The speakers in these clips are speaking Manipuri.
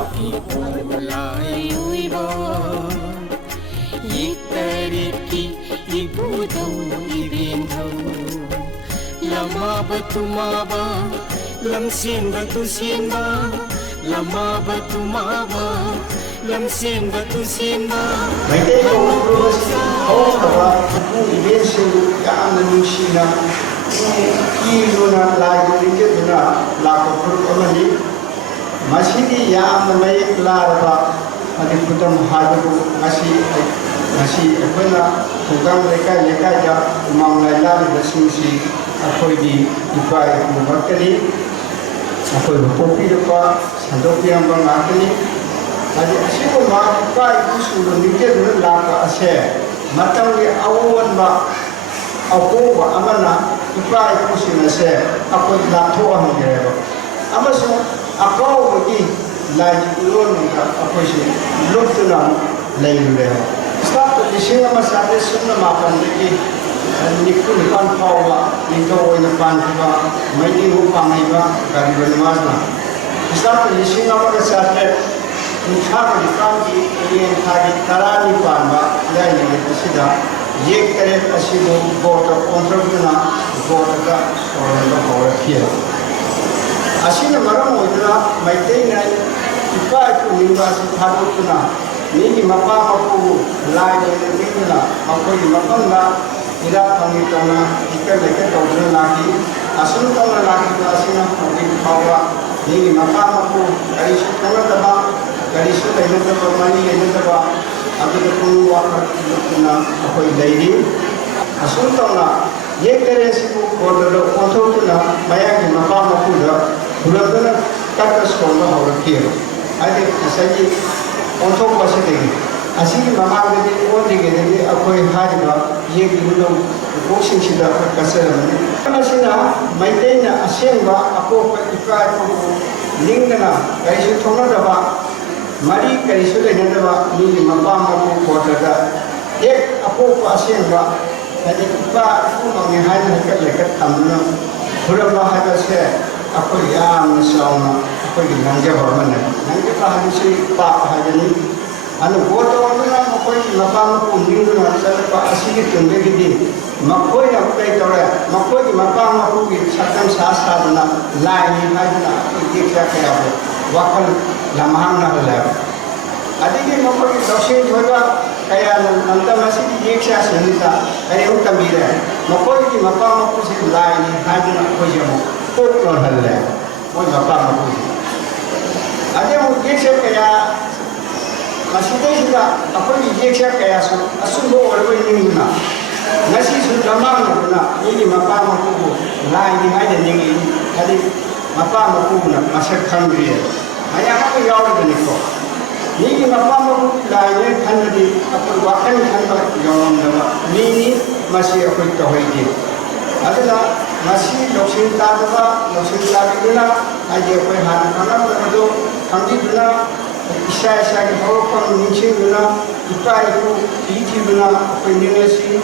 Ipulay uibo Itariki ibudaw ibindaw Lamaba tumaba Lamsinba tusinba Lamaba tumaba Lamsinba tusinba Maitay Congress hawakaba kung ibensing yaamna nungsina kilo na layo ringgit na lakapur amani masidi yaamna may klaraba adiputam hadabu ngasi akoina tugang lekai ja umang lailali da singsi akoi di ipai mubakani akoi popi pa sandopi ang bangakani adi asibo ma ipai kusulu ringgit na laka ase matang di awan ba ako ba amana ipai kusina se ako latho ang gereba amaso ako bagi laji ulon ka ako si lutuna laylure start lising ama sa sunna mapan lagi nikku nipan pawa nito oina pan ba may di upang iba kariban masna start lising ama sa Usaha di kami ingin hari tarani panba dan ini sudah ye kere asibu boto kontrabuna boto ka soalnya bahwa kia asina maram modra maite na ipa itu nimbas thadu tuna ni mapa mapu lai ni nila aku di mapang na ira kami tona ikan leke tawna lagi asun tawna lagi asina kami bawa ni mapa mapu dari tawna taba dari sudah ini terpemani ini terba, aku terpuluh wakar na aku idai asun tona ye kere sibu kododo kotor tuna bayang mapa mapu dah bulan kata sekolah orang kira ada sahaja untuk bahasa lagi asing mama lagi orang lagi aku hari ba ye bulan boxing sudah kasar mana sina maintain asing ba aku ikai aku lingkana dari situ thona dah mari kari sudah hendak ba ni mapa mapu kododa ye aku asing ba jadi kita aku mengenai dekat dekat tamunya sudah bahasa saya aku yang sama aku di nangja mana nangja bahan si pak haji anu foto mana aku di mapa mapu minggu saya pak asing itu jadi makoi aku kaya tahu makoi di mapa mapu di sakam sasa mana lain haji na dia kaya apa wakal lamang nak leh adik ni makoi dosen juga kaya nanti masih di dia sendiri kaya orang kambira makoi di mapa mapu si lain haji na aku jamu kok non halle mo mapa mapu ade mo jeksha kaya masida sida apni jeksha kaya asun bo orbo ni na nasi sun damang na ni mapa mapu lai ni haide ni ade mapa mapu na masak khangri hanya aku yaw ni ko ni mapa mapu lai ni khanadi apur wakan khanba yaw na ni masih aku tawhid adala masih loksin tadaba loksin tadina aje koi han kana do khamji duna isya ke bawang ninchi duna ipai ku iti duna koi ninesi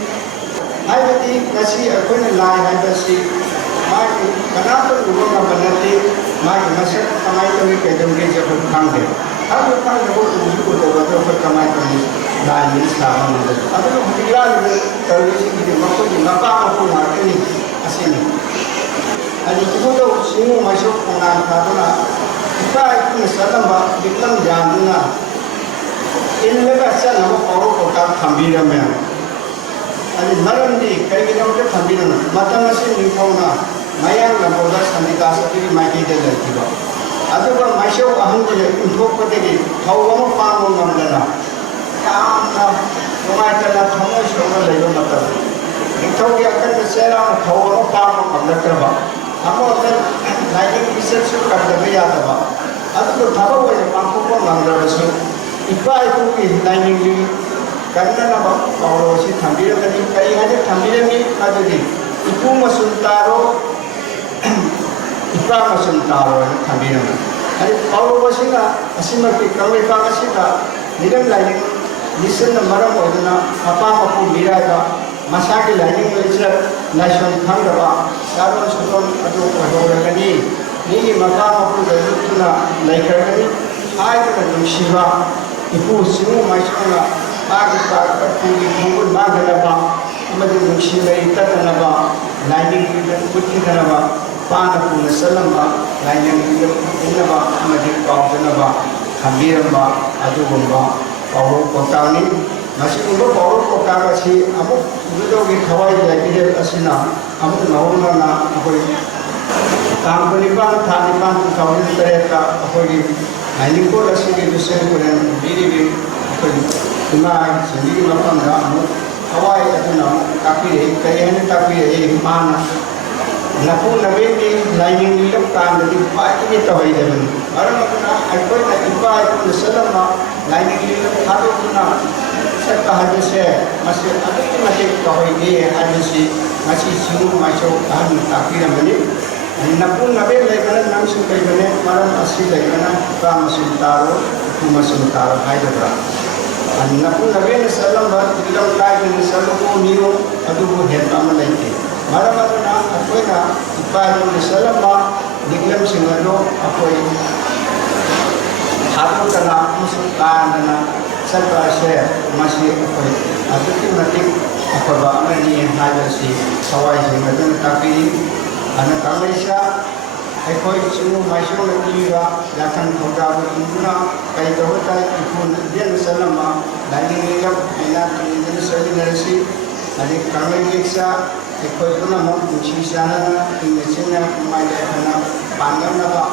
hai bati nasi koi na lai hai basi mai kana to ulo banate mai masa kamai to ke dum ke je khang de अब kan ko uji ko to ba ko kamai to ni lai ni sa ma de adalo hujira ni tarisi ki makko ni mapa ko na ni asini adi kudo singu masuk pengan karena kita itu salam ba diklam januna in lega sa nama oro kota khambira me adi marandi kai gina uta khambira mata nasi nipauna mayang na boda sanita sakiri mai de latiba adu ba masuk ahun de unthok pate gi thawam paamo ngamdana kaamna tomaita thamo shoma lego mata ikau dia akan serang thawam paamo ngamdana amo kan lagi research करते भी आता बा अब तो थारो वो पांको को मांगरा बसो इपा इको की लाइनिंग ली करना ना बा और उसी थंबीरे कनी कई हजे थंबीरे में आदि दी इको मसुंतारो इपा मसुंतारो थंबीरे में अरे और वैसे ना असीम की कमी पासी का निरम लाइनिंग निसन मरम होना अपा अपू मीरा का मसा की लाइनिंग में इधर नेशनल खंड बा सारों सुतों अतो पढ़ो रखनी नी मका अपू जरूरत ना लाइक करनी ꯍꯥꯏꯗꯅ ꯅꯨꯡꯁꯤꯕ ꯏꯄꯨ ꯁꯤꯡꯎ ꯃꯥꯏꯁꯣꯟꯅ ꯃꯥꯒꯤ ꯄꯨꯒꯤ ꯈꯣꯡꯒꯨꯟ ꯃꯥꯡꯗꯅꯕ ꯑꯃꯗꯤ ꯅꯨꯡꯁꯤ ꯃꯔꯤ ꯇꯠꯇꯅꯕ ꯂꯥꯏꯅꯤꯡꯒꯤꯗ ꯎꯠꯈꯤꯗꯅꯕ ꯄꯥꯅ ꯄꯨꯅ ꯆꯠꯂꯝꯕ ꯂꯥꯏꯅꯤꯡꯒꯤꯗ ꯎꯠꯅꯕ ꯑꯃꯗꯤ ꯀꯥꯎꯗꯅꯕ ꯊꯝꯕꯤꯔꯝꯕ ꯑꯗꯨꯒꯨꯝꯕ ꯄꯥꯎꯔꯧ ꯄꯥꯎꯇꯥꯛꯅꯤ ꯃꯁꯤꯒꯨꯝꯕ ꯄꯥꯎꯔꯧ ꯄꯥꯎꯇꯥꯛ ꯑꯁꯤ ꯑꯃꯨꯛ ꯎꯒꯗꯧꯒꯤ ꯊꯋꯥꯏ ꯌꯥꯏꯕꯤꯔꯦꯜ ꯑꯁꯤꯅ ꯑꯃꯨꯛ ꯅꯧꯍꯧꯅꯅ ꯑꯩꯈꯣꯏ ꯇꯥꯡ 19 ꯊꯥ 9 2007ꯗ ꯑꯩꯈꯣꯏꯒꯤ ꯂꯥꯏꯅꯤꯡꯀꯣꯜ ꯑꯁꯤꯒꯤ ꯂꯨꯆꯦꯟ ꯄꯨꯔꯦꯟ ꯄꯤꯔꯤꯕꯤ ꯑꯩꯈꯣꯏ ꯏꯃꯥ ꯁꯤꯡꯒꯤ ꯃꯐꯝꯗ ꯑꯃꯨꯛ ꯊꯋꯥꯏ ꯑꯗꯨꯅ ꯇꯥꯛꯄꯤꯔꯛꯏ ꯀꯔꯤ ꯍꯥꯏꯅ ꯇꯥꯛꯄꯤꯔꯛꯏ ꯃꯥꯅ ꯅꯄꯨ ꯅꯕꯦꯟꯒꯤ ꯂꯥꯏꯅꯤꯡ ꯂꯤꯂꯝ ꯀꯥꯟꯗꯗꯤ ꯈ꯭ꯋꯥꯏꯗꯒꯤ ꯇꯧꯍꯩꯗꯕꯅꯤ ꯃꯔꯝ ꯑꯗꯨꯅ ꯑꯩꯈꯣꯏꯅ ꯏꯄꯥ ꯏꯄꯨꯅ ꯆꯠꯂꯝꯕ ꯂꯥꯏꯅꯤꯡ ꯂꯤꯂꯝ ꯊꯥꯗꯣꯛꯇꯨꯅ ꯆꯠꯄ ꯍꯥꯏꯕꯁꯦ ꯃꯁꯤ ꯑꯗꯨꯛꯀꯤ ꯃꯇꯤꯛ ꯇꯧꯍꯩꯗꯦ ꯍꯥꯏꯕꯁꯤ ꯉꯁꯤ ꯁꯤꯡꯎ ꯃꯥꯏꯁꯧ ꯑꯍꯟꯅ ꯇꯥꯛꯄꯤꯔꯝꯕꯅꯤ ꯅꯄꯨ ꯅꯕꯦꯟ ꯂꯩꯕꯅ ꯅꯪꯁꯨ ꯂꯩꯕꯅꯦ ꯃꯔꯝ ꯑꯁꯤ ꯂꯩꯕꯅ ꯏꯄꯥ ꯃꯁꯨꯝ ꯇꯥꯔꯣ ꯏꯄꯨ ꯃꯁꯨꯝ ꯇꯥꯔꯣ ꯍꯥꯏꯒꯗ꯭ꯔꯥ ꯅꯄꯨ ꯅꯕꯦꯟꯅ ꯆꯠꯂꯝꯕ ꯂꯤꯂꯝ ꯀꯥꯏꯗꯅ ꯆꯠꯂꯨꯕꯨ ꯅꯤꯌꯣꯝ ꯑꯗꯨꯕꯨ ꯍꯦꯟꯕ ꯑꯃ ꯂꯩꯇꯦ ꯃꯔꯝ ꯑꯗꯨꯅ ꯑꯩꯈꯣꯏꯅ ꯏꯄꯥ ꯏꯄꯨꯅ ꯆꯠꯂꯝꯕ ꯂꯤꯛꯂꯝꯁꯤꯡ ꯑꯗꯨ ꯑꯩꯈꯣꯏ ꯊꯥꯗꯣꯛꯇꯅ ꯑꯃꯁꯨꯡ ꯀꯥꯟꯗꯅ ꯆꯠꯄ ꯑꯁꯦ ꯃꯁꯤ ꯑꯩꯈꯣই ꯑꯗꯨꯛꯀꯤ ꯃꯇꯤꯛ ꯑꯐꯕ ꯑꯃꯅꯤ ꯍꯥꯏꯕꯁꯤ ꯊꯋꯥꯏꯁꯤꯡ ꯑꯗꯨꯅ ꯇꯥꯛꯄꯤꯔꯤ ꯑꯗꯨꯅ ꯀꯪꯂꯩꯁꯥ ꯑꯩꯈꯣꯏ ꯁꯤꯡꯎ ꯃꯥꯏꯁꯣꯟꯅ ꯄꯤꯔꯤꯕ ꯌꯥꯊꯪ ꯊꯧꯗꯥꯕ ꯏꯟꯗꯨꯅ ꯀꯩ ꯇꯧꯕ ꯇꯥꯏ ꯏꯄꯨꯅ ꯏꯕꯦꯟꯅ ꯆꯠꯂꯝꯕ ꯂꯥꯏꯅꯤꯡ ꯂꯤꯂꯝ ꯑꯩꯅ ꯇꯨꯡꯏꯟꯗꯨꯅ ꯆꯠꯃꯤꯟꯅꯔꯁꯤ ꯑꯗꯩ ꯀꯪꯂꯩ ꯌꯦꯛꯆꯥ ꯑꯩꯈꯣꯏ ꯄꯨꯝꯅꯃꯛ ꯅꯨꯡꯁꯤ ꯆꯥꯟꯅꯅ ꯏꯪꯅ ꯆꯤꯛꯅ ꯅꯨꯡꯉꯥꯏ ꯌꯥꯏꯐꯅ ꯄꯥꯟꯅꯅꯕ